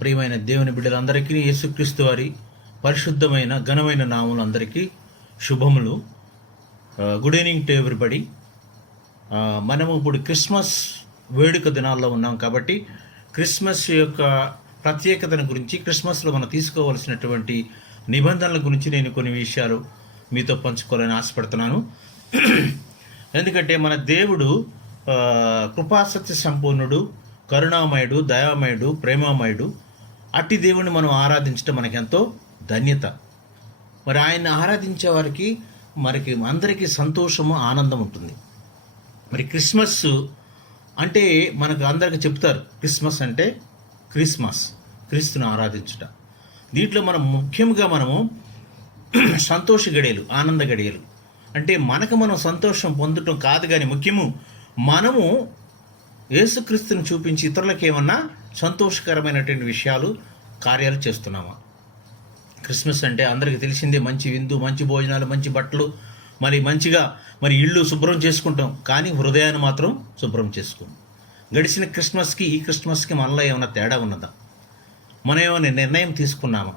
ప్రియమైన దేవుని బిడ్డలందరికీ యేసుక్రీస్తు వారి పరిశుద్ధమైన ఘనమైన నామములందరికీ శుభములు. Good evening to everybody. మనము ఇప్పుడు క్రిస్మస్ వేడుక దినాల్లో ఉన్నాం కాబట్టి క్రిస్మస్ యొక్క ప్రత్యేకతను గురించి, క్రిస్మస్లో మనం తీసుకోవాల్సినటువంటి నిబంధనల గురించి నేను కొన్ని విషయాలు మీతో పంచుకోవాలని ఆశపడుతున్నాను. ఎందుకంటే మన దేవుడు కృపాసత్య సంపూర్ణుడు, కరుణామయుడు, దయామయుడు, ప్రేమామయుడు. అట్టి దేవుడిని మనం ఆరాధించడం మనకెంతో ధన్యత. మరి ఆయన్ని ఆరాధించే వారికి అందరికీ సంతోషము, ఆనందం ఉంటుంది. మరి క్రిస్మస్ అంటే మనకు అందరికీ చెప్తారు, క్రిస్మస్ అంటే క్రీస్తును ఆరాధించుట. దీంట్లో మనం ముఖ్యంగా మనము సంతోష గడియలు, ఆనంద గడియలు అంటే మనం సంతోషం పొందటం కాదు, కానీ ముఖ్యము మనము యేసుక్రీస్తుని చూపించి ఇతరులకు ఏమన్నా సంతోషకరమైనటువంటి విషయాలు, కార్యాలు చేస్తున్నామా. క్రిస్మస్ అంటే అందరికీ తెలిసిందే, మంచి విందు, మంచి భోజనాలు, మంచి బట్టలు, మంచిగా ఇళ్ళు శుభ్రం చేసుకుంటాం, కానీ హృదయాన్ని మాత్రం శుభ్రం చేసుకోం. గడిచిన క్రిస్మస్కి ఈ క్రిస్మస్కి మనలో ఏమైనా తేడా ఉన్నదా? మనం ఏమైనా నిర్ణయం తీసుకున్నామా?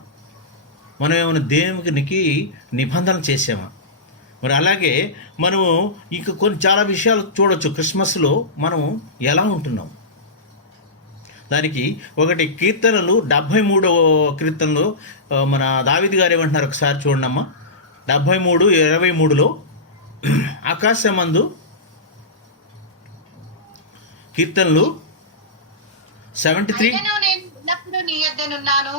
మనం ఏమైనా దేవునికి నిబంధన చేసామా? మరి అలాగే మనము ఇంక చాలా విషయాలు చూడొచ్చు. క్రిస్మస్లో మనం ఎలా ఉంటున్నాం దానికి ఒకటి కీర్తనలు 73వ కీర్తనలో మన దావీదు గారు ఏమంటున్నారు ఒకసారి చూడండమ్మా. 73:23లో ఆకాశమందు కీర్తనలు 73 నీ యొద్దనున్నాను,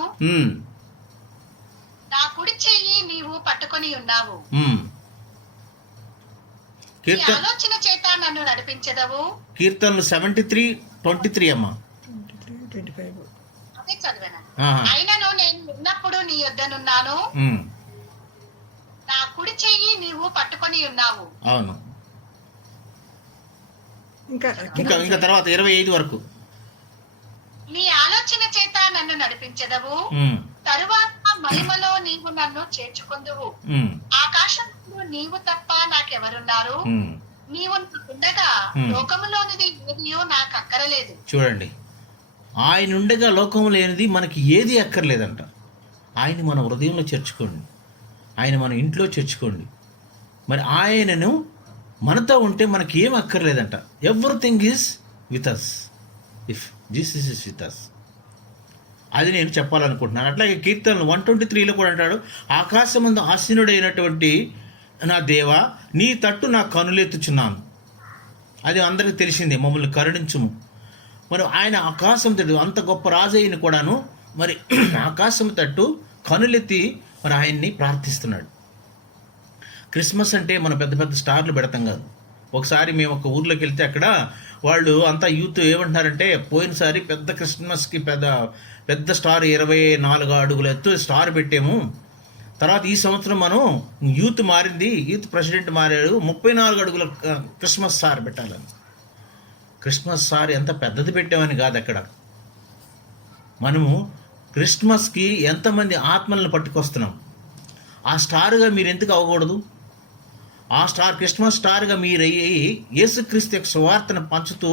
నా కుడి చెయ్యి నీవు పట్టుకొని ఉన్నావు, ఆలోచన చేత నన్ను నడిపించదవు. కీర్తనలు 73:23 అమ్మా. అదే చదివాను. అయినను నేను ఉన్నప్పుడు నీ యొద్దనున్నాను, నా కుడి చెయ్యి నీవు పట్టుకొని ఉన్నావు. అవును. ఇంకా తర్వాత 25 వరకు, నీ ఆలోచన చేత నన్ను నడిపించదవు, తరువాత మహిమలో నీవు నన్ను చేర్చుకుందువు. ఆకాశంలో నీవు తప్ప నాకెవరున్నారు, నీవు ఉండగా లోకములోనిది ఏదియో నాకు అక్కరలేదు. చూడండి, ఆయన ఉండగా లోకము లేనిది మనకి ఏది అక్కర్లేదంట. ఆయన మన హృదయంలో చేర్చుకోండి, ఆయన మన ఇంట్లో చేర్చుకోండి. మరి ఆయనను మనతో ఉంటే మనకి ఏం అక్కర్లేదంట. Everything is with us if Jesus is with us. అది నేను చెప్పాలనుకుంటున్నాను. అట్లాగే కీర్తనలు 123లో కూడా అంటాడు, ఆకాశమందు ఆసీనుడైనటువంటి నా దేవా, నీ తట్టు నా కనులెత్తుచున్నాను. అది అందరికీ తెలిసిందే, మమ్మల్ని కరుణించుము. మరి ఆయన ఆకాశం తట్టు, అంత గొప్ప రాజయ్యని కూడాను ఆకాశం తట్టు కనులెత్తి ఆయన్ని ప్రార్థిస్తున్నాడు. క్రిస్మస్ అంటే మనం పెద్ద పెద్ద స్టార్లు పెడతాం కాదు. ఒకసారి మేము ఒక ఊర్లోకి వెళ్తే అక్కడ వాళ్ళు అంతా యూత్ ఏమంటున్నారంటే, పోయినసారి పెద్ద క్రిస్మస్కి పెద్ద స్టార్ 24 అడుగుల ఎత్తు స్టార్ పెట్టాము, తర్వాత ఈ సంవత్సరం మనం యూత్ మారింది, యూత్ ప్రెసిడెంట్ మారాడు, 34 అడుగుల క్రిస్మస్ స్టార్ పెట్టాలని. క్రిస్మస్ స్టార్ ఎంత పెద్దది పెట్టామని కాదు, అక్కడ మనము క్రిస్మస్కి ఎంతమంది ఆత్మలను పట్టుకొస్తున్నాం. ఆ స్టార్గా మీరు ఎందుకు అవ్వకూడదు? ఆ స్టార్, క్రిస్మస్ స్టార్గా మీరు అయ్యి యేసుక్రీస్తు యొక్క సువార్తను పంచుతూ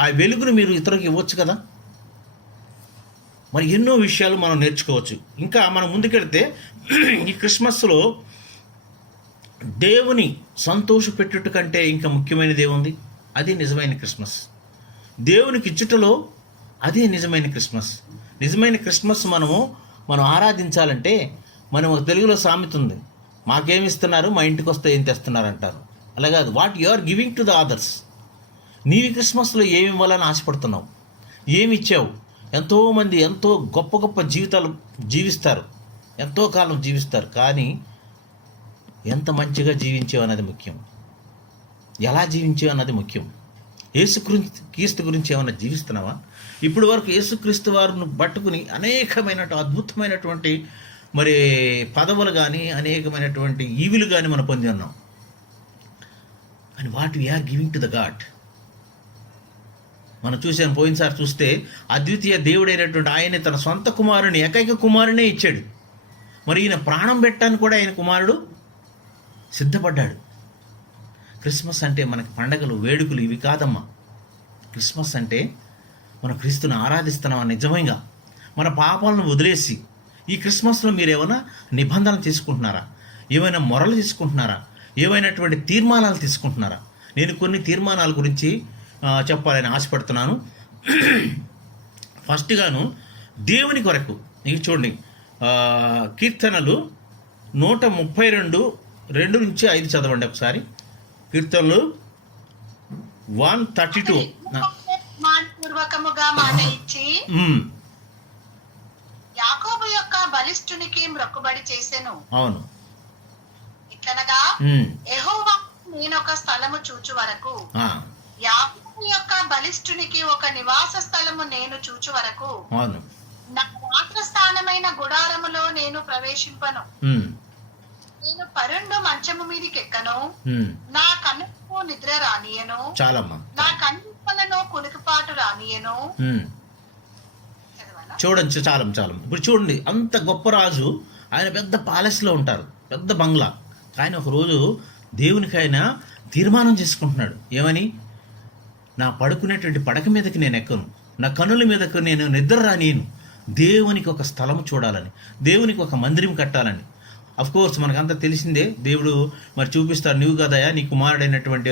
ఆ వెలుగును మీరు ఇతరులకు ఇవ్వచ్చు కదా. మరి ఎన్నో విషయాలు మనం నేర్చుకోవచ్చు. ఇంకా మనం ముందుకెళ్తే ఈ క్రిస్మస్లో దేవుని సంతోషపెట్టుట కంటే ఇంకా ముఖ్యమైనది ఏముంది? అది నిజమైన క్రిస్మస్. దేవునికి ఇచ్చుటలో అదే నిజమైన క్రిస్మస్. నిజమైన క్రిస్మస్ మనం ఆరాధించాలంటే, మనం ఒక తెలుగులో సామెత ఉంది, మాకేమి ఇస్తున్నారు, మా ఇంటికి వస్తే ఏం తెస్తున్నారు అంటారు. అలా కాదు, what you are giving to the others. నీవి క్రిస్మస్లో ఏమి ఇవ్వాలని ఆశపడుతున్నావు, ఏమి ఇచ్చావు? ఎంతోమంది ఎంతో గొప్ప గొప్ప జీవితాలు జీవిస్తారు, ఎంతో కాలం జీవిస్తారు, కానీ ఎంత మంచిగా జీవించావు అన్నది ముఖ్యం, ఎలా జీవించావు అన్నది ముఖ్యం. యేసుక్రీస్తు గురించి ఏమైనా జీవిస్తున్నావా? ఇప్పుడు వరకు యేసుక్రీస్తు వారిని పట్టుకుని అనేకమైనటువంటి అద్భుతమైనటువంటి పదవులు కానీ, అనేకమైనటువంటి ఈవులు కానీ మనం పొంది ఉన్నాం. And what we are giving to the God. మనం చూసాం, పోయినసారి చూస్తే అద్వితీయ దేవుడైనటువంటి ఆయన తన సొంత కుమారుని, ఏకైక కుమారునే ఇచ్చాడు. మరి ఈయన ప్రాణం పెట్టడానికి కూడా ఆయన కుమారుడు సిద్ధపడ్డాడు. క్రిస్మస్ అంటే మనకి పండగలు, వేడుకలు ఇవి కాదమ్మా. క్రిస్మస్ అంటే మనం క్రీస్తుని ఆరాధిస్తున్నామా నిజంగా, మన పాపాలను వదిలేసి ఈ క్రిస్మస్లో మీరు ఏమైనా నిబంధనలు తీసుకుంటున్నారా? ఏమైనా మొరలు తీసుకుంటున్నారా? ఏమైనటువంటి తీర్మానాలు తీసుకుంటున్నారా? నేను కొన్ని తీర్మానాల గురించి చెప్పాలని ఆశపడుతున్నాను. ఫస్ట్గాను దేవుని కొరకు ఇవి చూడండి, కీర్తనలు 132:2-5 చదవండి ఒకసారి. కీర్తనలు 132. పూర్వకముగా మాట ఇచ్చి యాకోబు యొక్క బలిష్ఠునికి మొక్కుబడి చేసెను. అవును. ఇట్లనగా యెహోవా నేనొక స్థలము చూచు వరకు, యాకోబు యొక్క బలిష్ఠునికి ఒక నివాస స్థలము నేను చూచు వరకు, అవును, నా మాత్రస్థానమైన గుడారములో నేను ప్రవేశింపను. నేను పరుండు మంచము మీదికి ఎక్కను, నా కన్నుకు నిద్ర రానియను, చాలమ్మా, నా కన్నులను కునుకుపాటు రానియను. చూడండి, చాలం. ఇప్పుడు చూడండి, అంత గొప్ప రాజు, ఆయన పెద్ద ప్యాలెస్లో ఉంటారు, పెద్ద బంగ్లా. ఆయన ఒకరోజు దేవునికి ఆయన తీర్మానం చేసుకుంటున్నాడు. ఏమని? నా పడుకునేటువంటి పడక మీదకి నేను ఎక్కను, నా కన్నుల మీదకు నేను నిద్ర రానియను, దేవునికి ఒక స్థలం చూడాలని, దేవునికి ఒక మందిరం కట్టాలని. కోర్స్ మనకంతా తెలిసిందే, దేవుడు మరి చూపిస్తాడు, నువ్వు కదయా నీ కుమారుడైనటువంటి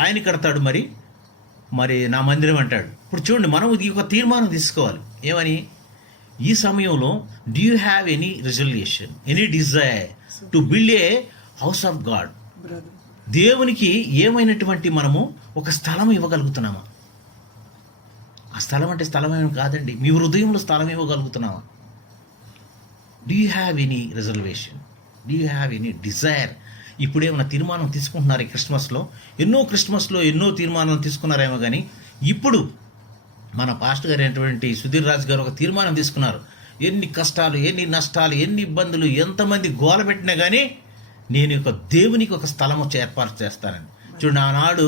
ఆయన కడతాడు మరి నా మందిరం అంటాడు. ఇప్పుడు చూడండి, మనం ఇది ఒక తీర్మానం తీసుకోవాలి. ఏమని? ఈ సమయంలో do you have any resolution, any desire to build a house of God? దేవునికి ఏమైనటువంటి మనము ఒక స్థలం ఇవ్వగలుగుతున్నామా? ఆ స్థలం అంటే స్థలం ఏమి కాదండి, మీ హృదయంలో స్థలం ఇవ్వగలుగుతున్నావా? Do you have any reservation? Do you have any desire? ఇప్పుడేమైనా తీర్మానం తీసుకుంటున్నారు ఈ క్రిస్మస్లో? క్రిస్మస్లో ఎన్నో తీర్మానాలు తీసుకున్నారేమో, కానీ ఇప్పుడు మన పాస్టర్ గారు అయినటువంటి సుధీర్ రాజు గారు ఒక తీర్మానం తీసుకున్నారు. ఎన్ని కష్టాలు, ఎన్ని నష్టాలు, ఎన్ని ఇబ్బందులు, ఎంతమంది గోల పెట్టినా కానీ నేను ఒక దేవునికి ఒక స్థలము ఏర్పాటు చేస్తానని. చూడండి, ఆనాడు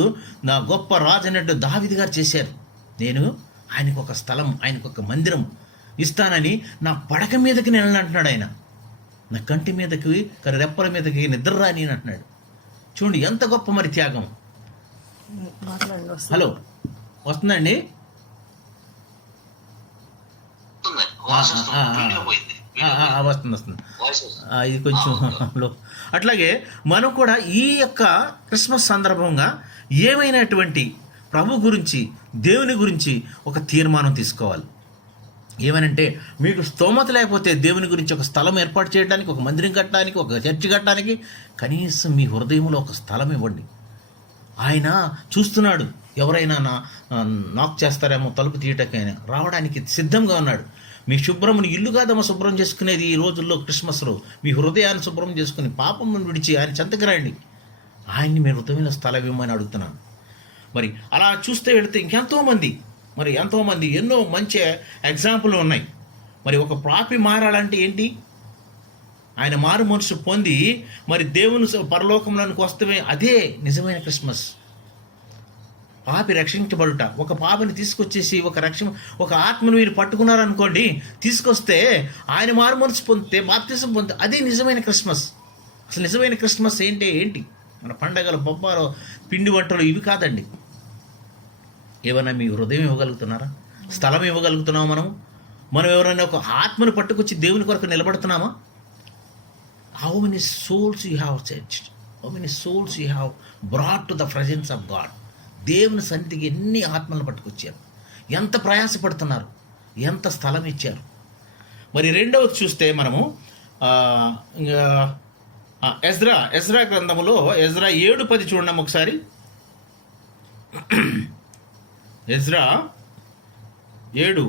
నా గొప్ప రాజు అన్నట్టు దావీదు గారు చేశారు. నేను ఆయనకు ఒక స్థలం, ఆయనకు ఒక మందిరం ఇస్తానని నా పడక మీదకి నేను అంటున్నాడు. ఆయన నా కంటి మీదకి, రెప్పల మీదకి నిద్ర రాని అంటున్నాడు. చూడండి ఎంత గొప్ప మరి త్యాగం. హలో, వస్తుందండి? వస్తుంది. ఇది కొంచెం లో. అట్లాగే మనం కూడా ఈ యొక్క క్రిస్మస్ సందర్భంగా ఏమైనటువంటి ప్రభు గురించి, దేవుని గురించి ఒక తీర్మానం తీసుకోవాలి. ఏమనంటే, మీకు స్తోమత లేకపోతే దేవుని గురించి ఒక స్థలం ఏర్పాటు చేయడానికి, ఒక మందిరం కట్టడానికి, ఒక చర్చి కట్టడానికి కనీసం మీ హృదయంలో ఒక స్థలం ఇవ్వండి. ఆయన చూస్తున్నాడు, ఎవరైనా నాక్ చేస్తారేమో తలుపు తీయటకైనా రావడానికి సిద్ధంగా ఉన్నాడు. మీ శుభ్రముని ఇల్లు కాదమ్మా శుభ్రం చేసుకునేది ఈ రోజుల్లో క్రిస్మస్లో. మీ హృదయాన్ని శుభ్రం చేసుకుని పాపం విడిచి ఆయన చెంతకు రండి. ఆయన్ని మీ హృదయంలో స్థలం ఇవ్వమని అడుగుతున్నాను. మరి అలా చూస్తే వెళితే ఎంతోమంది ఎన్నో మంచి ఎగ్జాంపుల్ ఉన్నాయి. మరి ఒక పాపి మారాలంటే ఏంటి? ఆయన మారు మనసు పొంది మరి దేవుని పరలోకంలోనికి వస్తే అదే నిజమైన క్రిస్మస్. పాపి రక్షించబడుట. ఒక పాపని తీసుకొచ్చేసి ఒక ఆత్మను మీరు పట్టుకున్నారనుకోండి, తీసుకొస్తే ఆయన మారు మనసు పొందితే, బాప్తిసం పొందితే అదే నిజమైన క్రిస్మస్. అసలు నిజమైన క్రిస్మస్ ఏంటి? మన పండగలు, బొబ్బాలు, పిండి వంటలు ఇవి కాదండి. ఏమైనా మీ హృదయం ఇవ్వగలుగుతున్నారా? స్థలం ఇవ్వగలుగుతున్నామా? మనం ఎవరైనా ఒక ఆత్మను పట్టుకొచ్చి దేవుని కొరకు నిలబడుతున్నామా? How many souls you have churched? How many souls you have brought to the presence of God? దేవుని సన్నిధికి ఎన్ని ఆత్మలను పట్టుకొచ్చారు? ఎంత ప్రయాసపడుతున్నారు? ఎంత స్థలం ఇచ్చారు? మరి రెండవది చూస్తే మనము ఎజ్రా గ్రంథములో ఎజ్రా 7:10 చూడండి ఒకసారి. ఎజ్రా 7.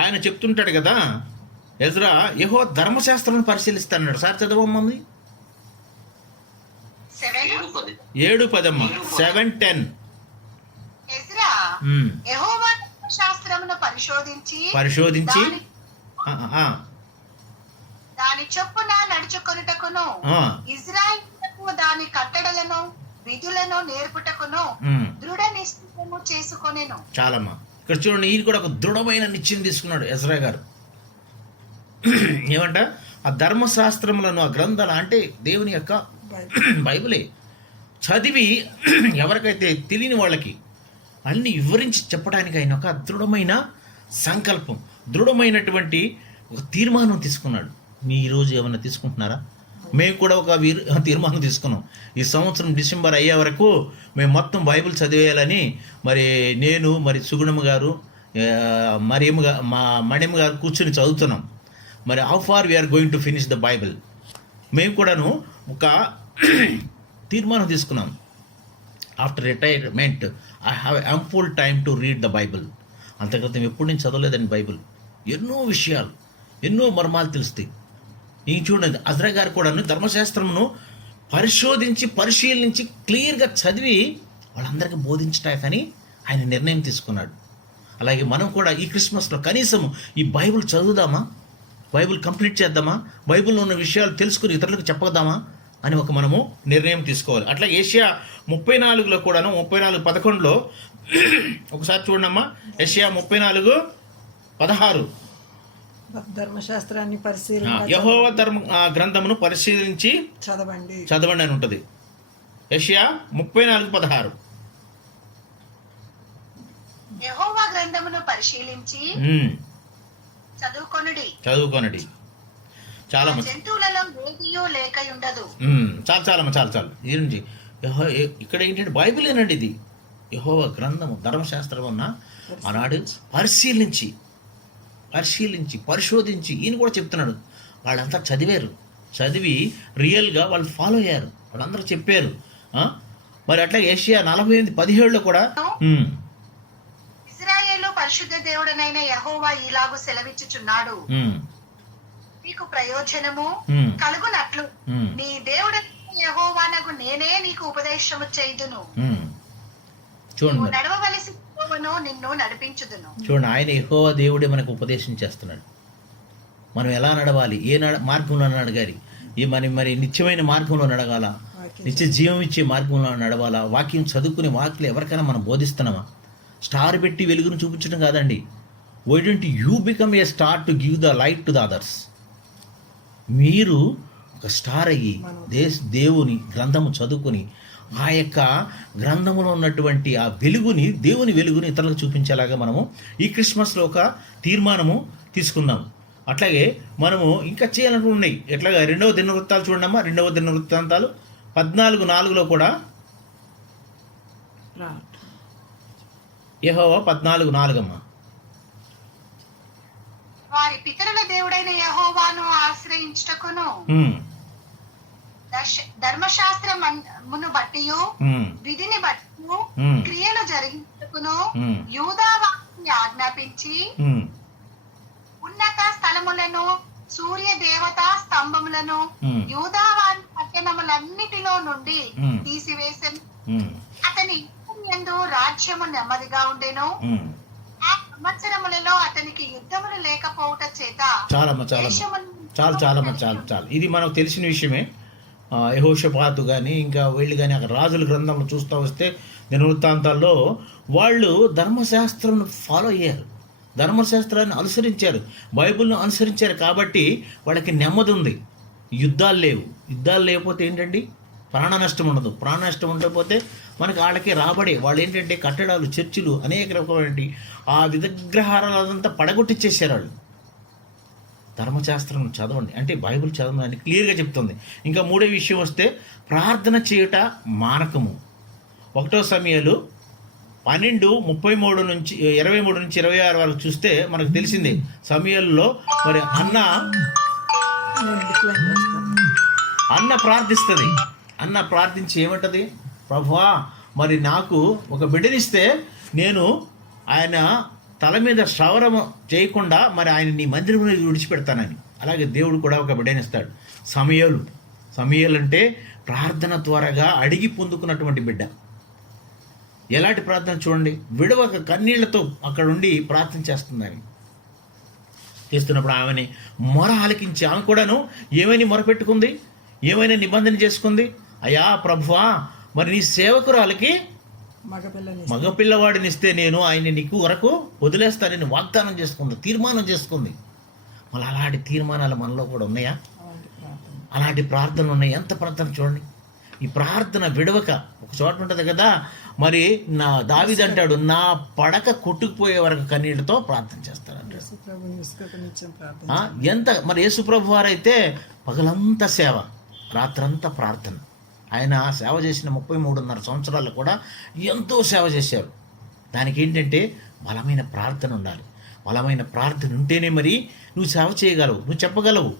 ఆయన చెప్తుంటాడు కదా, ఎజ్రా యెహోవా ధర్మశాస్త్రాన్ని పరిశీలిస్తాడు. సార్ చదవమ్మది 7:10 7:10. యెహోవా ధర్మశాస్త్రమును పరిశోధించి దాని చొప్పున నడుచుకొనుటకును, ఇశ్రాయేలుకు దాని కట్టడలను విధులను నేర్పుటకును దృఢ నిశ్చయము చేసుకొనెను. చాలమ్మా, ఇక్కడ చూడండి, ఈయన కూడా ఒక దృఢమైన నిశ్చయం తీసుకున్నాడు ఎజ్రా గారు. ఏమంట? ఆ ధర్మశాస్త్రములను, ఆ గ్రంథాలు అంటే దేవుని యొక్క బైబిలే. చదివి ఎవరికైతే తెలియని వాళ్ళకి అన్ని వివరించి చెప్పడానికి ఆయన ఒక దృఢమైన సంకల్పం, దృఢమైనటువంటి ఒక తీర్మానం తీసుకున్నాడు. మీ ఈరోజు ఏమైనా తీసుకుంటున్నారా? మేము కూడా ఒక తీర్మానం తీసుకున్నాం. ఈ సంవత్సరం డిసెంబర్ అయ్యే వరకు మేము మొత్తం బైబిల్ చదివేయాలని. మరి నేను, మరి సుగుణమ్మ గారు, మా మణిమ్మ గారు కూర్చొని చదువుతున్నాం. మరి how far we are going to finish the Bible. మేము కూడాను ఒక తీర్మానం తీసుకున్నాం. After retirement I have ample time to read the Bible. అంతక్రితం ఎప్పుడు నేను చదవలేదండి బైబిల్. ఎన్నో విషయాలు, ఎన్నో మర్మాలు తెలుస్తాయి. ఇంక చూడండి, అజ్రా గారు కూడా ధర్మశాస్త్రమును పరిశీలించి క్లియర్గా చదివి వాళ్ళందరికీ బోధించటానికని ఆయన నిర్ణయం తీసుకున్నాడు. అలాగే మనం కూడా ఈ క్రిస్మస్లో కనీసం ఈ బైబిల్ చదువుదామా, బైబిల్ కంప్లీట్ చేద్దామా, బైబిల్లో ఉన్న విషయాలు తెలుసుకుని ఇతరులకు చెప్పదామా అని మనము నిర్ణయం తీసుకోవాలి. అట్లా ఏషియా 34లో కూడాను 34:11 ఒకసారి చూడమ్మా. ఏషియా 34:16 ధర్మశాస్త్రాన్ని యెహోవా గ్రంథమును పరిశీలించి చదవండి అని ఉంటుంది. ఏషియా 34:16 యెహోవా గ్రంథమును పరిశీలించి చదువుకొనుడి. చాలా జంతువులలో ఏదియో లేకయుండదు. చాలు ఏంటి ఇక్కడ ఏంటంటే బైబిలేనండి ఇది. యెహోవా గ్రంథము, ధర్మశాస్త్రం అన్న ఆనాడు పరిశీలించి పరిశోధించి ఈయన కూడా చెప్తున్నాడు. వాళ్ళంతా చదివి రియల్గా వాళ్ళు ఫాలో అయ్యారు, వాళ్ళందరూ చెప్పారు. మరి అట్లా ఏషియా 48:17 కూడా ఇశ్రాయేలు పరిశుద్ధ దేవుడనైన యెహోవా ఇలాగు సెలవిచ్చుచున్నాడు, నీకు ప్రయోజనము కలుగునట్లు నీ దేవుడు యెహోవానగు నేనే నీకు ఉపదేశము చేయుదును, చూడండి నడవవలసి నిన్ను నడిపించుదును. చూడండి, ఆయన యెహోవా దేవుడే మనకు ఉపదేశం చేస్తున్నాడు. మనం ఎలా నడవాలి, మార్గంలో నడగాలి, మరి నిత్యమైన మార్గంలో నడగాల, నిత్య జీవం ఇచ్చే మార్గంలో నడవాలా. వాక్యం చదువుకునే వాక్యం ఎవరికైనా మనం బోధిస్తున్నామా? స్టార్ పెట్టి వెలుగును చూపించడం కాదండి. Why don't you become a star to give the light to the others? మీరు ఒక స్టార్ అయ్యి దేవుని గ్రంథము చదువుకొని ఆ యొక్క గ్రంథంలో ఉన్నటువంటి ఆ వెలుగుని, దేవుని వెలుగుని ఇతరులకు చూపించేలాగా మనము ఈ క్రిస్మస్లో ఒక తీర్మానము తీసుకుందాం. అట్లాగే మనము ఇంకా చేయాలంటూ ఉన్నాయి. ఎట్లాగా 2వ దినవృత్తాలు చూడమ్మా. 2వ దినవృత్తాంతాలు 14:4 కూడా యెహోవా 14:4 అమ్మా. వారి పితరుల దేవుడైన యెహోవాను ఆశ్రయించుటకును ధర్మశాస్త్రమును బట్టియు విధిని బట్టి క్రియలు జరిగించుటకును యూదా వారిని ఆజ్ఞాపించి ఉన్నత స్థలములను, సూర్య దేవతా స్తంభములను యూదా వారి పట్టణములన్నిటిలో నుండి తీసివేసెను. అతని యందు రాజ్యము నెమ్మదిగా ఉండెను. ఆ సంవత్సరములలో అతనికి యుద్ధములు లేకపోవుట చేత చాలా ఇది మనకు తెలిసిన విషయమే. యెహోషాపాతు కానీ ఇంకా వీళ్ళు కానీ అక్కడ రాజుల గ్రంథంలో చూస్తూ వస్తే దినవృత్తాంతాల్లో వాళ్ళు ధర్మశాస్త్రం ఫాలో అయ్యారు, ధర్మశాస్త్రాన్ని అనుసరించారు, బైబిల్ను అనుసరించారు. కాబట్టి వాళ్ళకి నెమ్మది ఉంది. యుద్ధాలు లేకపోతే ఏంటండి, ప్రాణ నష్టం ఉండదు. ప్రాణ నష్టం ఉండకపోతే మనకి వాళ్ళకి రాబడే. వాళ్ళు ఏంటంటే కట్టడాలు, చర్చిలు, అనేక రకమైన ఆ విగ్రహారాలంతా పడగొట్టిచ్చేసారు వాళ్ళు. ధర్మశాస్త్రం చదవండి అంటే బైబిల్ చదవమని క్లియర్గా చెప్తుంది. ఇంకా 3వ విషయం వస్తే ప్రార్థన చేయుట మానకము. 1 సమూయేలు 12:23 నుంచి 26 వరకు చూస్తే మనకు తెలిసిందే. సమూయేలులో మరి అన్న ప్రార్థిస్తుంది. అన్న ప్రార్థించి ఏమంటది? ప్రభువా, మరి నాకు ఒక బిడ్డనిస్తే నేను ఆయన తల మీద శ్రవరము చేయకుండా మరి ఆయన నీ మందిరంలో విడిచిపెడతానని. అలాగే దేవుడు కూడా ఒక బిడ్డనిస్తాడు. సమూయేలు అంటే ప్రార్థన ద్వారాగా అడిగి పొందుకున్నటువంటి బిడ్డ. ఎలాంటి ప్రార్థన చూడండి, విడవక కన్నీళ్లతో అక్కడ ఉండి ప్రార్థన చేస్తున్నప్పుడు ఆమెని మొర ఆలకించి ఆమె కూడాను ఏమైనా మొరపెట్టుకుంది, ఏమైనా నిబంధన చేసుకుంది. అయ్యా ప్రభువా, మరి నీ సేవకురాలకి మగపిల్లవాడినిస్తే నేను ఆయన నీకు వరకు వదిలేస్తానని వాగ్దానం చేసుకుంది, తీర్మానం చేసుకుంది. మళ్ళీ అలాంటి తీర్మానాలు మనలో కూడా ఉన్నాయా? అలాంటి ప్రార్థనలు ఉన్నాయి. ఎంత ప్రార్థన చూడండి. ఈ ప్రార్థన విడవక. ఒక చోట ఉంటుంది కదా, మరి నా దావీదు అంటాడు, నా పడక కొట్టుకుపోయే వరకు కన్నీళ్ళతో ప్రార్థన చేస్తాడు అంటాడు. ఎంత మరి యేసుప్రభు వారైతే పగలంతా సేవ, రాత్రంతా ప్రార్థన. ఆయన సేవ చేసిన 33.5 సంవత్సరాలు కూడా ఎంతో సేవ చేశారు. దానికి ఏంటంటే బలమైన ప్రార్థన ఉండాలి. బలమైన ప్రార్థన ఉంటేనే మరి నువ్వు సేవ చేయగలవు, నువ్వు చెప్పగలవు.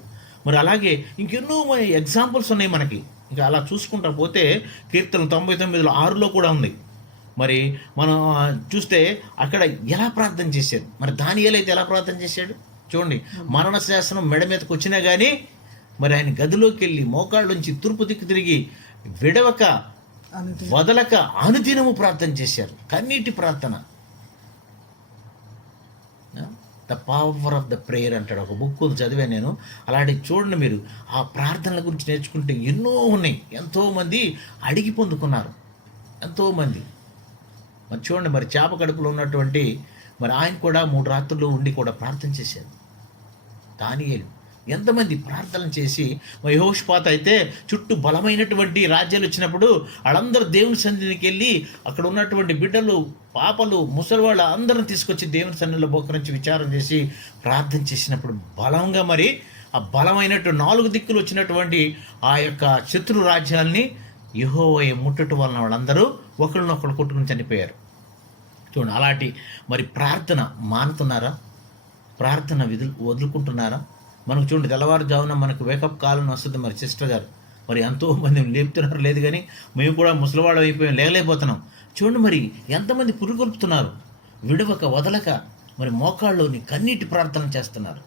మరి అలాగే ఇంకెన్నో ఎగ్జాంపుల్స్ ఉన్నాయి మనకి. ఇంకా అలా చూసుకుంటా పోతే కీర్తన 99:6 కూడా ఉంది. మరి మనం చూస్తే అక్కడ ఎలా ప్రార్థన చేశారు. మరి దానియేలు అయితే ఎలా ప్రార్థన చేశాడు చూడండి. మరణ శాసనం మెడ మీదకి వచ్చినా కానీ మరి ఆయన గదిలోకి వెళ్ళి మోకాళ్ళ నుంచి తూర్పు దిక్కు తిరిగి విడవక వదలక అనుదినము ప్రార్థన చేశారు. కన్నీటి ప్రార్థన. The power of the prayer అంటాడు. ఒక బుక్ చదివాను నేను. అలాంటి చూడండి మీరు. ఆ ప్రార్థనల గురించి నేర్చుకుంటే ఎన్నో ఉన్నాయి. ఎంతోమంది అడిగి పొందుకున్నారు, ఎంతోమంది. మరి చూడండి, మరి చేప కడుపులో ఉన్నటువంటి మరి ఆయన కూడా 3 రాత్రులు ఉండి కూడా ప్రార్థన చేశారు. దానియేలు ఎంతమంది ప్రార్థన చేసి, యెహోషాపాతు అయితే చుట్టూ బలమైనటువంటి రాజ్యాలు వచ్చినప్పుడు వాళ్ళందరూ దేవుని సన్నిధికి వెళ్ళి అక్కడ ఉన్నటువంటి బిడ్డలు, పాపలు, ముసలివాళ్ళు అందరిని తీసుకొచ్చి దేవుని సన్నిధిలో బోకరించి విచారం చేసి ప్రార్థన చేసినప్పుడు బలంగా మరి ఆ బలమైనట్టు 4 దిక్కులు వచ్చినటువంటి ఆ యొక్క శత్రు రాజ్యాల్ని యెహోవా ముట్టడం వలన వాళ్ళందరూ ఒకరినొకరు కొట్టుకుని చనిపోయారు. చూడండి, అలాంటి మరి ప్రార్థన మానుతున్నారా? ప్రార్థన వదులుకుంటున్నారా? మనకు చూడండి, తెల్లవారుజామున మనకు వేకప్ కాల్ వస్తుంది. మరి సిస్టర్ గారు మరి ఎంతోమంది లేపుతున్నారు, లేదు కానీ మేము కూడా ముసలివాడు అయిపోయాం, లేగలేకపోతున్నాం. చూడండి, మరి ఎంతమంది పురుగొల్పుతున్నారు, విడవక వదలక మరి మోకాళ్ళలోని కన్నీటి ప్రార్థన చేస్తున్నారు.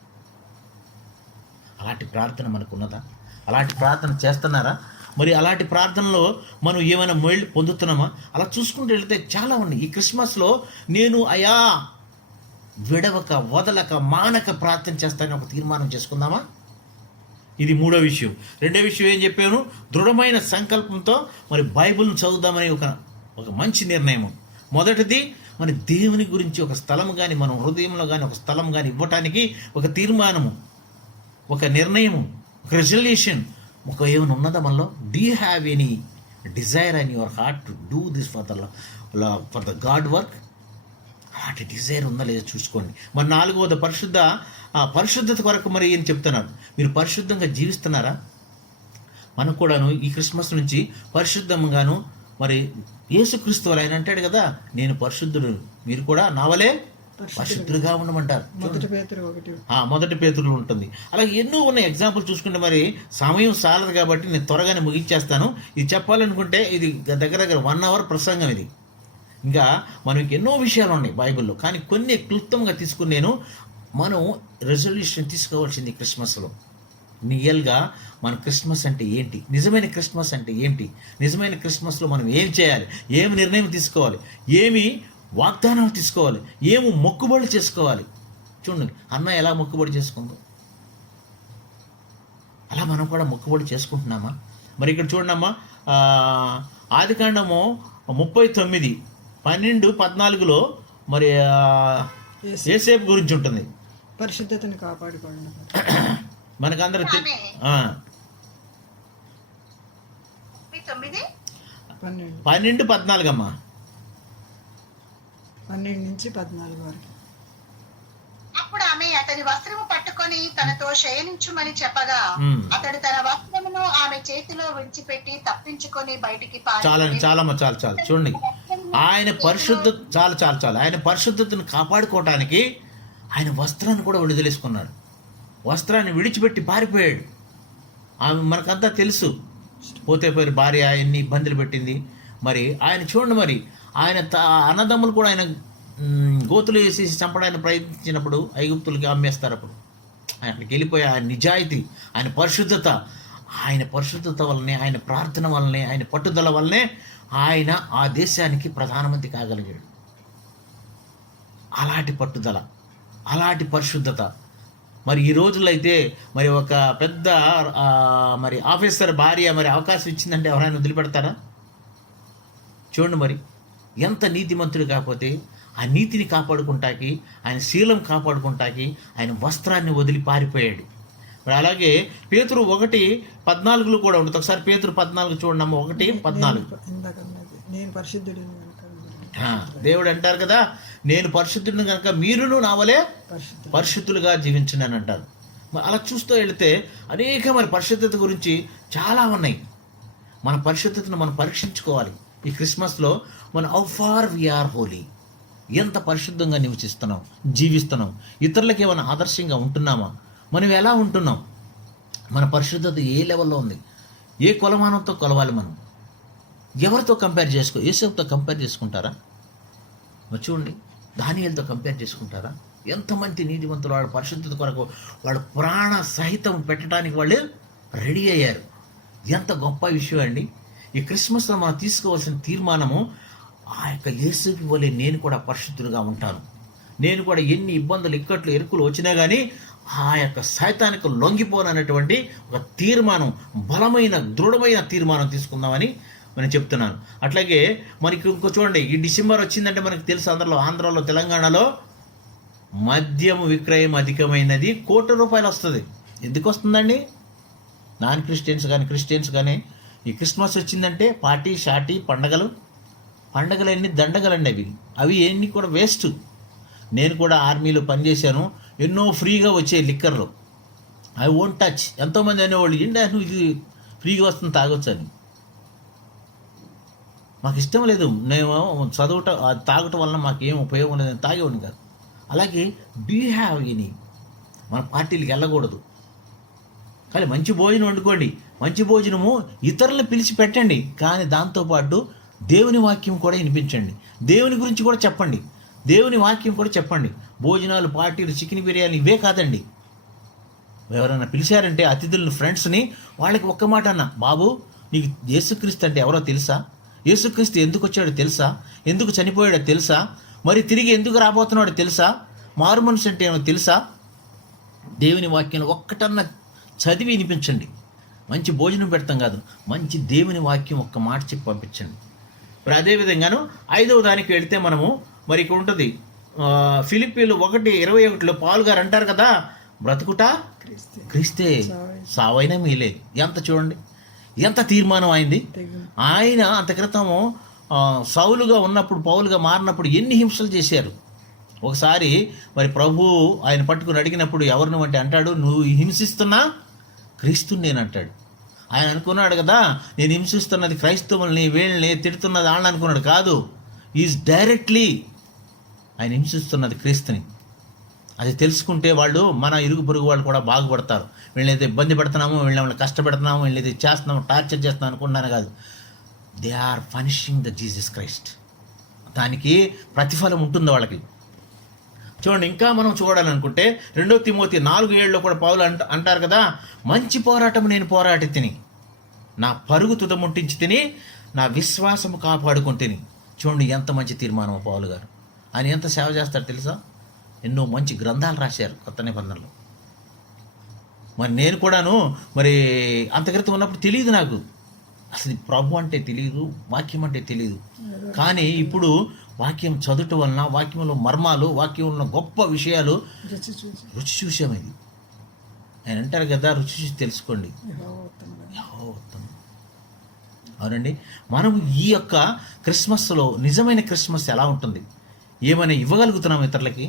అలాంటి ప్రార్థన మనకు ఉన్నదా? అలాంటి ప్రార్థన చేస్తున్నారా? మరి అలాంటి ప్రార్థనలో మనం ఏమైనా మేళ్ళు పొందుతున్నామా? అలా చూసుకుంటూ వెళితే చాలా ఉన్నాయి. ఈ క్రిస్మస్లో నేను అయా విడవక వదలక మానక ప్రార్థన చేస్తానని ఒక తీర్మానం చేసుకుందామా? ఇది 3వ విషయం. 2వ విషయం ఏం చెప్పాను? దృఢమైన సంకల్పంతో మరి బైబిల్ని చదువుదామని ఒక మంచి నిర్ణయం. మొదటిది, మరి దేవుని గురించి ఒక స్థలం కానీ మన హృదయంలో కానీ ఒక స్థలం కానీ ఇవ్వటానికి ఒక తీర్మానము, ఒక నిర్ణయము, ఒక రెజల్యూషన్, ఒక ఏమైనా ఉన్నదా మనలో? Do you have any desire in your heart to do this for the God work? అలాంటి డిజైర్ ఉందా లేదా చూసుకోండి. మరి 4వది పరిశుద్ధత కొరకు మరి ఏం చెప్తున్నారు? మీరు పరిశుద్ధంగా జీవిస్తున్నారా? మనకు కూడాను ఈ క్రిస్మస్ నుంచి పరిశుద్ధంగాను మరి యేసుక్రీస్తు ఆయన అంటాడు కదా, నేను పరిశుద్ధుడు, మీరు కూడా నా వలే పరిశుద్ధులుగా ఉండమంటారు. 1 పేతురులో ఉంటుంది. అలాగే ఎన్నో ఉన్నాయి ఎగ్జాంపుల్ చూసుకుంటే. మరి సమయం సాలదు కాబట్టి నేను త్వరగానే ముగించేస్తాను. ఇది చెప్పాలనుకుంటే ఇది దగ్గర 1 అవర్ ప్రసంగం ఇది. ఇంకా మనకి ఎన్నో విషయాలు ఉన్నాయి బైబిల్లో, కానీ కొన్ని క్లుప్తంగా తీసుకుని మనం రెజల్యూషన్ తీసుకోవాల్సింది క్రిస్మస్లో. రియల్గా మన క్రిస్మస్ అంటే ఏంటి? నిజమైన క్రిస్మస్ అంటే ఏంటి? నిజమైన క్రిస్మస్లో మనం ఏం చేయాలి? ఏమి నిర్ణయం తీసుకోవాలి? ఏమి వాగ్దానాలు తీసుకోవాలి? ఏమి మొక్కుబడులు చేసుకోవాలి? చూడండి, అన్న ఎలా మొక్కుబడి చేసుకుందో అలా మనం కూడా మొక్కుబడి చేసుకుంటున్నామా? మరి ఇక్కడ చూడండమ్మా, ఆదికాండము 39:12-14 మరి యేసేపు గురించి ఉంటుంది. పరిశుద్ధతను కాపాడుకోండి. మనకందరూ 12-14 అమ్మా, 12 నుంచి 14 వరకు. అప్పుడు ఆమె అతని వస్త్రము పట్టుకొని తనతో శయనించుమని చెప్పగా అతడు తన వస్త్రమును ఆమె చేతిలో విడిచిపెట్టి తప్పించుకొని బయటికి చాలు చూడండి, ఆయన పరిశుద్ధత చాలు ఆయన పరిశుద్ధతను కాపాడుకోవటానికి ఆయన వస్త్రాన్ని కూడా వదిలేసుకున్నాడు. వస్త్రాన్ని విడిచిపెట్టి పారిపోయాడు. ఆమె మనకంతా తెలుసు, పోతే పోయి భార్య ఎన్ని ఇబ్బందులు పెట్టింది. మరి ఆయన చూడండి, మరి ఆయన అన్నదమ్ములు కూడా ఆయన గోతులు వేసేసి చంపడానికి ప్రయత్నించినప్పుడు ఐగుప్తులకి అమ్మేస్తారు. అప్పుడు ఆయనకి వెళ్ళిపోయి ఆయన నిజాయితీ, ఆయన పరిశుద్ధత వల్లనే, ఆయన ప్రార్థన వల్లనే, ఆయన పట్టుదల వల్లనే ఆయన ఆ దేశానికి ప్రధానమంత్రి కాగలిగాడు. అలాంటి పట్టుదల, అలాంటి పరిశుద్ధత. మరి ఈ రోజుల్లో అయితే మరి ఒక పెద్ద మరి ఆఫీసర్ భార్య మరి అవకాశం ఇచ్చిందంటే ఎవరైనా వదిలిపెడతారా? చూడండి, మరి ఎంత నీతిమంతుడు కాకపోతే ఆ నీతిని కాపాడుకుంటాకి, ఆయన శీలం కాపాడుకుంటాకి ఆయన వస్త్రాన్ని వదిలి పారిపోయాడు. మరి అలాగే పేతురు 1:14 కూడా ఉంటుంది. ఒకసారి పేతురు 14 చూడండి అమ్మ, 1:14. ఇందాక అన్నది, నేను పరిశుద్ధుడిని కనుక దేవుడు అంటారు కదా, నేను పరిశుద్ధుడిని కనుక మీరును నా వలే పరిశుద్ధులుగా జీవించండి అని అంటారు. మరి అలా చూస్తూ వెళితే అనేక మరి పరిశుద్ధత గురించి చాలా ఉన్నాయి. మన పరిశుద్ధతను మనం పరీక్షించుకోవాలి. ఈ క్రిస్మస్లో మనం హౌ ఫార్ వీఆర్ హోలీ, ఎంత పరిశుద్ధంగా నివసిస్తున్నాం, జీవిస్తున్నాం, ఇతరులకు ఏమైనా ఆదర్శంగా ఉంటున్నామా, మనం ఎలా ఉంటున్నాం, మన పరిశుద్ధత ఏ లెవెల్లో ఉంది, ఏ కొలమానంతో కొలవాలి, మనం ఎవరితో కంపేర్ యేసుతో కంపేర్ చేసుకుంటారా? మరి చూడండి, దానియేలుతో కంపేర్ చేసుకుంటారా? ఎంతమంది నీతిమంతులు వాళ్ళ పరిశుద్ధత కొరకు వాళ్ళ ప్రాణ సహితం పెట్టడానికి వాళ్ళు రెడీ అయ్యారు. ఎంత గొప్ప విషయం అండి. ఈ క్రిస్మస్లో మనం తీసుకోవాల్సిన తీర్మానము, ఆ యొక్క యేసుకి వలె నేను కూడా పరిశుద్ధులుగా ఉంటాను, నేను కూడా ఎన్ని ఇబ్బందులు, ఇక్కట్లు, ఎరుకులు వచ్చినా కానీ ఆ యొక్క సైతానికి లొంగిపోనటువంటి ఒక తీర్మానం, బలమైన దృఢమైన తీర్మానం తీసుకుందామని నేను చెప్తున్నాను. అట్లాగే మనకి ఇంకో చూడండి, ఈ డిసెంబర్ వచ్చిందంటే మనకు తెలుసు, ఆంధ్రాలో తెలంగాణలో మద్యం విక్రయం అధికమైనది, ₹1,00,00,000 వస్తుంది. ఎందుకు వస్తుందండి? నాన్ క్రిస్టియన్స్ కానీ క్రిస్టియన్స్ కానీ ఈ క్రిస్మస్ వచ్చిందంటే పార్టీ షాటీ పండగలన్నీ దండగలండి. అవి ఎన్ని కూడా వేస్ట్. నేను కూడా ఆర్మీలో పనిచేశాను, ఎన్నో ఫ్రీగా వచ్చే లిక్కర్లు ఐ వోంట్ టచ్. ఎంతోమంది అనేవాళ్ళు, ఏంటంటే నువ్వు ఇది ఫ్రీగా వస్తుంది తాగొచ్చు అని. మాకు ఇష్టం లేదు, నేను తాగటం వలన మాకు ఏం ఉపయోగం లేదని తాగేవాడిని కాదు. అలాగే డూ యూ హ్యావ్ ఎనీ, మన పార్టీలకు వెళ్ళకూడదు, కానీ మంచి భోజనం వండుకోండి, మంచి భోజనము ఇతరులను పిలిచి పెట్టండి, కానీ దాంతోపాటు దేవుని వాక్యం కూడా వినిపించండి, దేవుని గురించి కూడా చెప్పండి, దేవుని వాక్యం కూడా చెప్పండి. భోజనాలు, పార్టీలు, చికెన్ బిర్యానీ ఇవే కాదండి. ఎవరైనా పిలిచారంటే అతిథులను, ఫ్రెండ్స్ని, వాళ్ళకి ఒక్క మాట అన్న, బాబు నీకు యేసుక్రీస్తు అంటే ఎవరో తెలుసా? యేసుక్రీస్తు ఎందుకు వచ్చాడో తెలుసా? ఎందుకు చనిపోయాడో తెలుసా? మరి తిరిగి ఎందుకు రాబోతున్నాడో తెలుసా? మారు మనసు అంటే ఏమో తెలుసా? దేవుని వాక్యం ఒక్కటన్నా చదివి వినిపించండి. మంచి భోజనం పెడతాం కాదు, మంచి దేవుని వాక్యం ఒక్క మాట చెప్పి పంపించండి. మరి అదేవిధంగాను 5వ దానికి వెళితే మనము మరి ఇక్కడ ఉంటుంది, ఫిలిప్పీలు 1:21 పౌలు గారు అంటారు కదా, బ్రతుకుట క్రీస్తే, సావైనా మీలే. ఎంత చూడండి, ఎంత తీర్మానం అయింది. ఆయన అంత క్రితము సౌలుగా ఉన్నప్పుడు, పౌలుగా మారినప్పుడు ఎన్ని హింసలు చేశారు. ఒకసారి మరి ప్రభు ఆయన పట్టుకుని అడిగినప్పుడు, ఎవరిని అంటే అంటాడు, నువ్వు హింసిస్తున్నా క్రీస్తుని నేను అంటాడు. ఆయన అనుకున్నాడు కదా, నేను హింసిస్తున్నది క్రైస్తవుల్ని, వీళ్ళని తిడుతున్నది వాళ్ళని అనుకున్నాడు కాదు. ఈజ్ డైరెక్ట్లీ ఆయన హింసిస్తున్నది క్రీస్తుని. అది తెలుసుకుంటే వాళ్ళు, మన ఇరుగు పొరుగు వాళ్ళు కూడా బాగుపడతారు. వీళ్ళైతే ఇబ్బంది పెడుతున్నాము, వీళ్ళని కష్టపెడుతున్నాము, వీళ్ళైతే చేస్తున్నాము, టార్చర్ చేస్తున్నాం అనుకుంటున్నాను కాదు. They are punishing the Jesus Christ. దానికి ప్రతిఫలం ఉంటుంది వాళ్ళకి. చూడండి, ఇంకా మనం చూడాలనుకుంటే 2 తిమోతి 4:7 కూడా పౌలు అంటారు కదా, మంచి పోరాటం నేను పోరాటి తిని, నా పరుగు తుదముట్టించి తిని, నా విశ్వాసము కాపాడుకుంటుని. చూడండి ఎంత మంచి తీర్మానం పౌలు గారు. ఆయన ఎంత సేవ చేస్తాడు తెలుసా? ఎన్నో మంచి గ్రంథాలు రాశారు కొత్త నిబంధనలు. మరి నేను కూడాను మరి అంతక్రితం ఉన్నప్పుడు తెలియదు నాకు, అసలు ప్రభు అంటే తెలియదు, వాక్యం అంటే తెలియదు. కానీ ఇప్పుడు వాక్యం చదువుట వలన, వాక్యంలో మర్మాలు, వాక్యంలో గొప్ప విషయాలు రుచి చూసాము. ఇది ఆయన అంటారు కదా, రుచి చూసి తెలుసుకోండి. అవునండి, మనం ఈ యొక్క క్రిస్మస్లో నిజమైన క్రిస్మస్ ఎలా ఉంటుంది, ఏమైనా ఇవ్వగలుగుతున్నాం ఇతరులకి?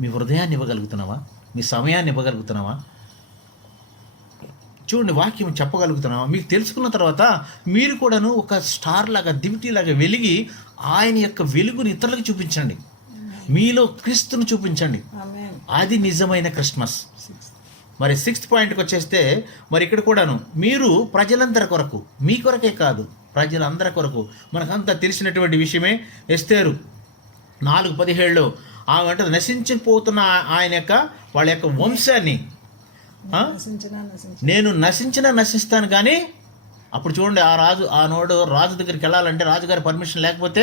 మీ హృదయాన్ని ఇవ్వగలుగుతున్నావా? మీ సమయాన్ని ఇవ్వగలుగుతున్నావా? చూడండి, వాక్యం చెప్పగలుగుతున్నావా? మీకు తెలుసుకున్న తర్వాత మీరు కూడాను ఒక స్టార్ లాగా, దివిటీలాగా వెలిగి ఆయన యొక్క వెలుగుని ఇతరులకు చూపించండి, మీలో క్రీస్తును చూపించండి. అది నిజమైన క్రిస్మస్. మరి 6th పాయింట్కి వచ్చేస్తే, మరి ఇక్కడ కూడాను మీరు ప్రజలందరి కొరకు, మీ కొరకే కాదు, ప్రజలందరి కొరకు. మనకంతా తెలిసినటువంటి విషయమే. ఎస్తేరు 4:17 ఆమె అంటే నశించిపోతున్న ఆయన యొక్క వాళ్ళ యొక్క వంశాన్ని, నేను నశిస్తాను కానీ, అప్పుడు చూడండి, రాజు దగ్గరికి వెళ్ళాలంటే రాజుగారి పర్మిషన్ లేకపోతే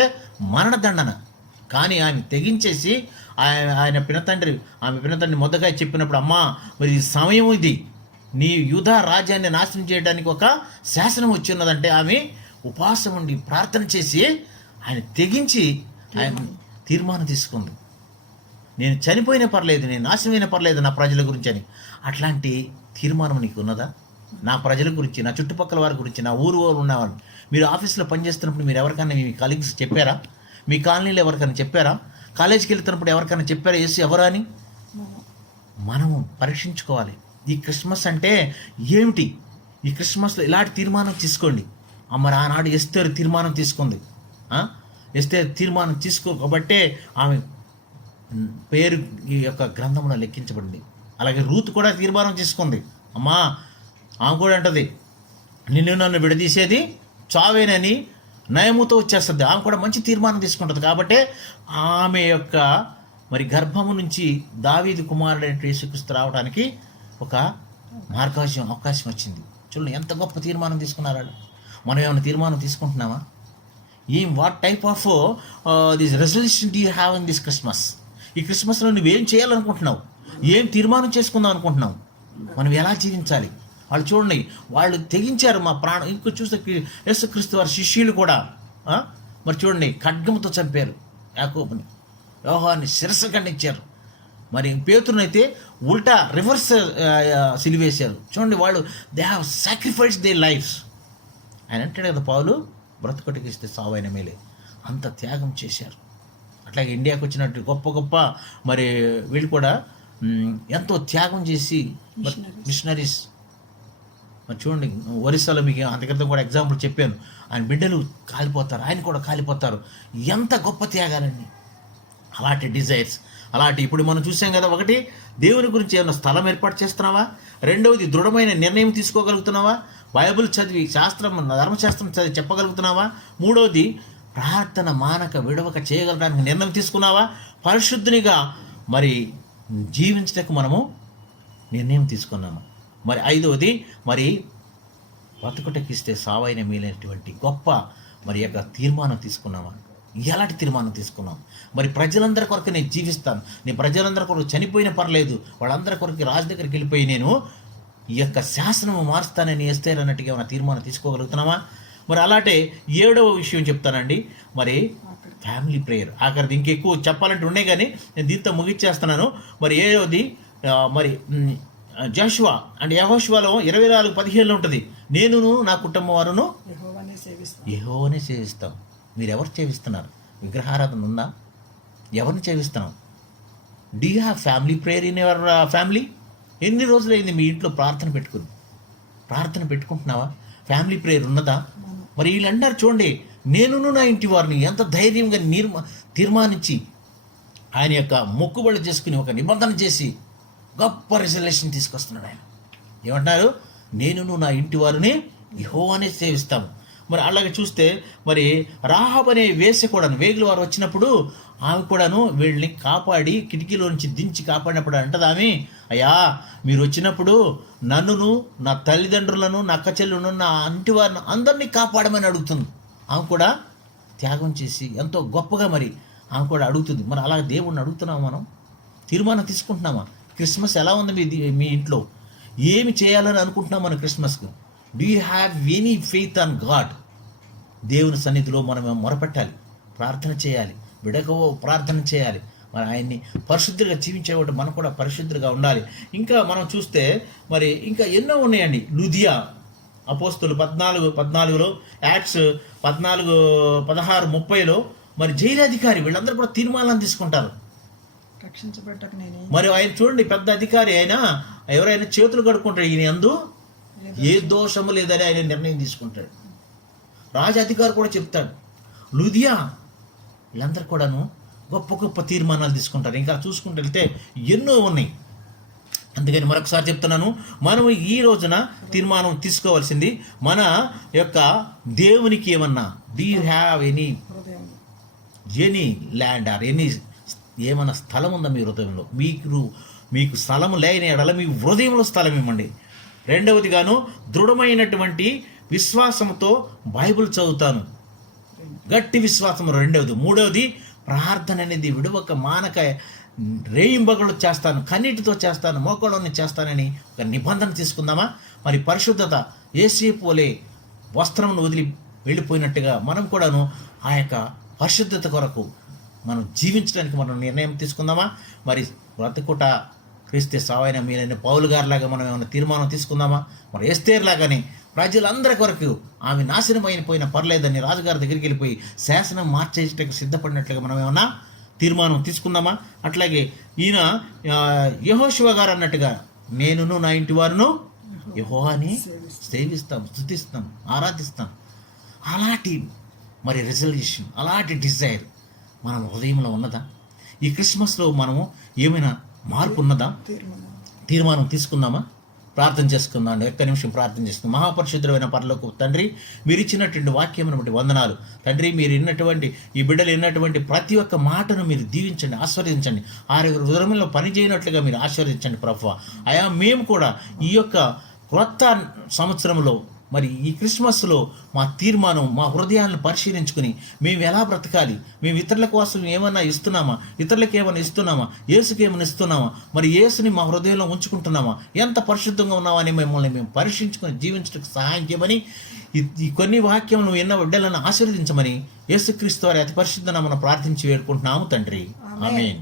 మరణదండన. కానీ ఆమె తెగించేసి ఆమె పినతండ్రి మొదగా చెప్పినప్పుడు, అమ్మా మరి సమయం ఇది, నీ యూదా రాజ్యాన్ని నాశనం చేయడానికి ఒక శాసనం వచ్చి ఉన్నదంటే, ఆమె ఉపవాసం ఉండి ప్రార్థన చేసి ఆయన తెగించి ఆయన తీర్మానం తీసుకుంది. నేను చనిపోయినా పర్లేదు, నేను నాశనమైనా పర్లేదు నా ప్రజల గురించి అని. అట్లాంటి తీర్మానం నీకు ఉన్నదా? నా ప్రజల గురించి, నా చుట్టుపక్కల వారి గురించి, నా ఊరు వారు ఉన్నవాళ్ళు, మీరు ఆఫీస్లో పనిచేస్తున్నప్పుడు మీరు ఎవరికైనా మీ కలీగ్స్ చెప్పారా? మీ కాలనీలో ఎవరికైనా చెప్పారా? కాలేజీకి వెళ్తున్నప్పుడు ఎవరికైనా చెప్పారా యేసు ఎవరా అని? మనము పరీక్షించుకోవాలి. ఈ క్రిస్మస్ అంటే ఏమిటి? ఈ క్రిస్మస్లో ఇలాంటి తీర్మానం తీసుకోండి. మరి ఆనాడు ఎస్తేరు తీర్మానం తీసుకుంది. ఎస్తేరు తీర్మానం తీసుకోబట్టే ఆమె పేరు ఈ యొక్క గ్రంథంలో లెక్కించబడింది. అలాగే రూత్ కూడా తీర్మానం తీసుకుంది. అమ్మా, ఆమె కూడా అంటది, నిన్ను నన్ను విడదీసేది చావేనని నయముతో వచ్చేస్తుంది. ఆమె కూడా మంచి తీర్మానం తీసుకుంటుంది. కాబట్టే ఆమె యొక్క మరి గర్భము నుంచి దావీదు కుమారుడైన యేసుక్రీస్తు రావడానికి ఒక అవకాశం వచ్చింది. చూడండి ఎంత గొప్ప తీర్మానం తీసుకున్నారు వాళ్ళు. మనం ఏమైనా తీర్మానం తీసుకుంటున్నామా? What type of this resolution do you have in this Christmas? ఈ క్రిస్మస్లో నువ్వేం చేయాలనుకుంటున్నావు? ఏం తీర్మానం చేసుకుందాం అనుకుంటున్నావు? మనం ఎలా జీవించాలి? వాళ్ళు చూడండి, వాళ్ళు తెగించారు మా ప్రాణం. ఇంకో చూస్తే యేసుక్రీస్తు వారి శిష్యులు కూడా మరి చూడండి ఖడ్గంతో చంపారు యాకోబుని, యోహాన్ని శిరస్సు ఖండించారు. మరి పేతురునైతే ఉల్టా రివర్స్ సిలివేశారు. చూడండి, వాళ్ళు they have sacrifice they lives. ఆయన అంటాడు కదా, పౌలు బ్రతుకటికి ఇస్తే సావైన మేలే. అంత త్యాగం చేశారు. అట్లాగే ఇండియాకి వచ్చినట్టు గొప్ప గొప్ప మరి వీళ్ళు కూడా ఎంతో త్యాగం చేసి మిషనరీస్. మరి చూడండి, ఒరిస్సాలో మీకు అంతక్రితం కూడా ఎగ్జాంపుల్ చెప్పాను. ఆయన బిడ్డలు కాలిపోతారు, ఆయన కూడా కాలిపోతారు. ఎంత గొప్ప త్యాగాలండి. అలాంటి డిజైర్స్, అలాంటి ఇప్పుడు మనం చూసాం కదా. ఒకటి, దేవుని గురించి ఏమైనా స్థలం ఏర్పాటు చేస్తున్నావా? రెండవది, దృఢమైన నిర్ణయం తీసుకోగలుగుతున్నావా? బైబిల్ చదివి ధర్మశాస్త్రం చదివి చెప్పగలుగుతున్నావా? మూడవది, ప్రార్థన మానక విడవక చేయగలడానికి నిర్ణయం తీసుకున్నావా? పరిశుద్ధునిగా మరి జీవించటకు మనము నిర్ణయం తీసుకున్నాము. మరి ఐదవది, మరి బతుకుటకిస్తే సావైన మేలైనటువంటి గొప్ప మరి యొక్క తీర్మానం తీసుకున్నామా? ఎలాంటి తీర్మానం తీసుకున్నాం? మరి ప్రజలందరి కొరకు నేను జీవిస్తాను, నేను ప్రజలందరి కొరకు చనిపోయిన పర్లేదు, వాళ్ళందరి కొరకు రాజు దగ్గరికి వెళ్ళిపోయి నేను ఈ యొక్క శాసనము మారుస్తానని ఎస్తేర్ అన్నట్టుగా ఏమైనా తీర్మానం తీసుకోగలుగుతున్నామా? మరి అలాంటి 7వ విషయం చెప్తానండి, మరి ఫ్యామిలీ ప్రేయర్. ఆఖరిది ఇంకెక్కువ చెప్పాలంటే ఉండే కానీ నేను దీంతో ముగిచ్చేస్తున్నాను. మరి 7వది, మరి జోషువ అంటే యెహోషువలో 24:15 ఉంటుంది, నేనును నా కుటుంబం వారును యెహోవానే సేవిస్తాం. మీరు ఎవరు సేవిస్తున్నారు? విగ్రహారాధన ఉందా? ఎవరిని సేవిస్తున్నాం? Do you have family prayer in your family? ఎన్ని రోజులైంది మీ ఇంట్లో ప్రార్థన పెట్టుకుంటున్నావా? ఫ్యామిలీ ప్రేయర్ ఉన్నదా? మరి వీళ్ళు అంటారు చూడండి, నేనును నా ఇంటి వారిని ఎంత ధైర్యంగా తీర్మానించి ఆయన యొక్క మొక్కుబడులు చేసుకుని ఒక నిబంధన చేసి గొప్ప రిజల్యూషన్ తీసుకొస్తున్నాడు. ఆయన ఏమంటున్నారు? నేనును నా ఇంటి వారిని యెహోవానే సేవిస్తాము. మరి అలాగే చూస్తే మరి రాహాబ్ అనే వేశ్య కూడాను, వేగుల వారు వచ్చినప్పుడు ఆమె కూడాను వీళ్ళని కాపాడి కిటికీలో నుంచి దించి కాపాడినప్పుడు అంటది ఆమె, అయ్యా మీరు వచ్చినప్పుడు నన్నును నా తల్లిదండ్రులను నా అక్క చెల్లును నా ఇంటి వారిని అందరినీ కాపాడమని అడుగుతుంది. ఆమె కూడా త్యాగం చేసి ఎంతో గొప్పగా మరి ఆమె కూడా అడుగుతుంది. మరి అలా దేవుణ్ణి అడుగుతున్నామా? మనం తీర్మానం తీసుకుంటున్నామా? క్రిస్మస్ ఎలా ఉంది మీ ఇంట్లో? ఏమి చేయాలని అనుకుంటున్నాం మనం క్రిస్మస్కు? Do you have any faith on God? దేవుని సన్నిధిలో మనం మొరపెట్టాలి, ప్రార్థన చేయాలి, ప్రార్థన చేయాలి. మరి ఆయన్ని పరిశుద్ధులుగా జీవించేవాడు మనం కూడా పరిశుద్ధులుగా ఉండాలి. ఇంకా మనం చూస్తే మరి ఇంకా ఎన్నో ఉన్నాయండి. లుదియా అపోస్తులు 14:14 యాక్ట్స్ 14:16-30 మరి జైలధికారి వీళ్ళందరూ కూడా తీర్మానాలను తీసుకుంటారు. మరి ఆయన చూడండి, పెద్ద అధికారి అయినా ఎవరైనా చేతులు కడుక్కుంటాడు, ఈయన యందు ఏ దోషము లేదని ఆయన నిర్ణయం తీసుకుంటాడు. రాజాధికారి కూడా చెప్తాడు. లుదియా వీళ్ళందరూ కూడాను గొప్ప గొప్ప తీర్మానాలు తీసుకుంటారు. ఇంకా చూసుకుంటూ వెళ్తే ఎన్నో ఉన్నాయి. అందుకని మరొకసారి చెప్తున్నాను, మనం ఈ రోజున తీర్మానం తీసుకోవాల్సింది మన యొక్క దేవునికి ఏమన్నా, do you have any land or ఏమన్నా స్థలం ఉందా మీ హృదయంలో? మీకు స్థలం లేని ఎడల మీ హృదయంలో స్థలం ఇవ్వండి. రెండవదిగాను దృఢమైనటువంటి విశ్వాసంతో బైబిల్ చదువుతాను, గట్టి విశ్వాసం రెండవది. మూడవది ప్రార్థన అనేది విడవక మానక రేయింబగలు చేస్తాను, కన్నీటితో చేస్తాను, మోకాళ్ళని చేస్తానని ఒక నిబంధన తీసుకుందామా? మరి పరిశుద్ధత యేసేపువలే వస్త్రమును వదిలి వెళ్ళిపోయినట్టుగా మనం కూడాను ఆ యొక్క పరిశుద్ధత కొరకు మనం జీవించడానికి మనం నిర్ణయం తీసుకుందామా? మరి బ్రతుకుట క్రీస్తే సావైన మీరైన పౌలు గారిలాగా మనం ఏమైనా తీర్మానం తీసుకుందామా? మరి ఎస్తేర్లాగానే ప్రజలందరి కొరకు ఆమె నాశనం అయిపోయిన పర్లేదని రాజుగారి దగ్గరికి వెళ్ళిపోయి శాసనం మార్చేటకు సిద్ధపడినట్లుగా మనం ఏమన్నా తీర్మానం తీసుకుందామా? అట్లాగే ఈయన యెహోషువ గారు అన్నట్టుగా నేనును నా ఇంటి వారును యెహోవాని సేవిస్తాం, స్తుతిస్తాం, ఆరాధిస్తాం. అలాంటి మరి రెజల్యూషన్, అలాంటి డిజైర్ మన హృదయంలో ఉన్నదా? ఈ క్రిస్మస్లో మనము ఏమైనా మార్పు ఉన్నదా? తీర్మానం తీసుకుందామా? ప్రార్థన చేసుకుందాం. ఒక్క నిమిషం ప్రార్థన చేసుకుందాం. మహాపరిశుద్ధమైన పరలోకపు తండ్రి, మీరు ఇచ్చినటువంటి వాక్యమును బట్టి వందనాలు తండ్రి. మీరు విన్నటువంటి ఈ బిడ్డలు విన్నటువంటి ప్రతి ఒక్క మాటను మీరు దీవించండి, ఆశీర్వదించండి. ఆరుగురు హృదయంలో పనిచేయనట్లుగా మీరు ఆశీర్వదించండి ప్రభువా. అయా మేము కూడా ఈ యొక్క క్రొత్త సంవత్సరంలో మరి ఈ క్రిస్మస్లో మా తీర్మానం, మా హృదయాలను పరిశీలించుకుని మేము ఎలా బ్రతకాలి, మేము ఇతరుల కోసం ఏమన్నా ఇస్తున్నామా, ఇతరులకు ఏమైనా ఇస్తున్నామా, యేసుకి ఏమైనా ఇస్తున్నామా, మరి యేసుని మా హృదయంలో ఉంచుకుంటున్నామా, ఎంత పరిశుద్ధంగా ఉన్నామని మిమ్మల్ని మేము పరీక్షించుకొని జీవించడానికి సహాయం చేయమని, ఈ కొన్ని వాక్యములు విన్న బిడ్డలను ఆశీర్వదించమని యేసుక్రీస్తు వారి అతి పరిశుద్ధ నామమున ప్రార్థించి వేడుకుంటున్నాము తండ్రి. ఆమేన్.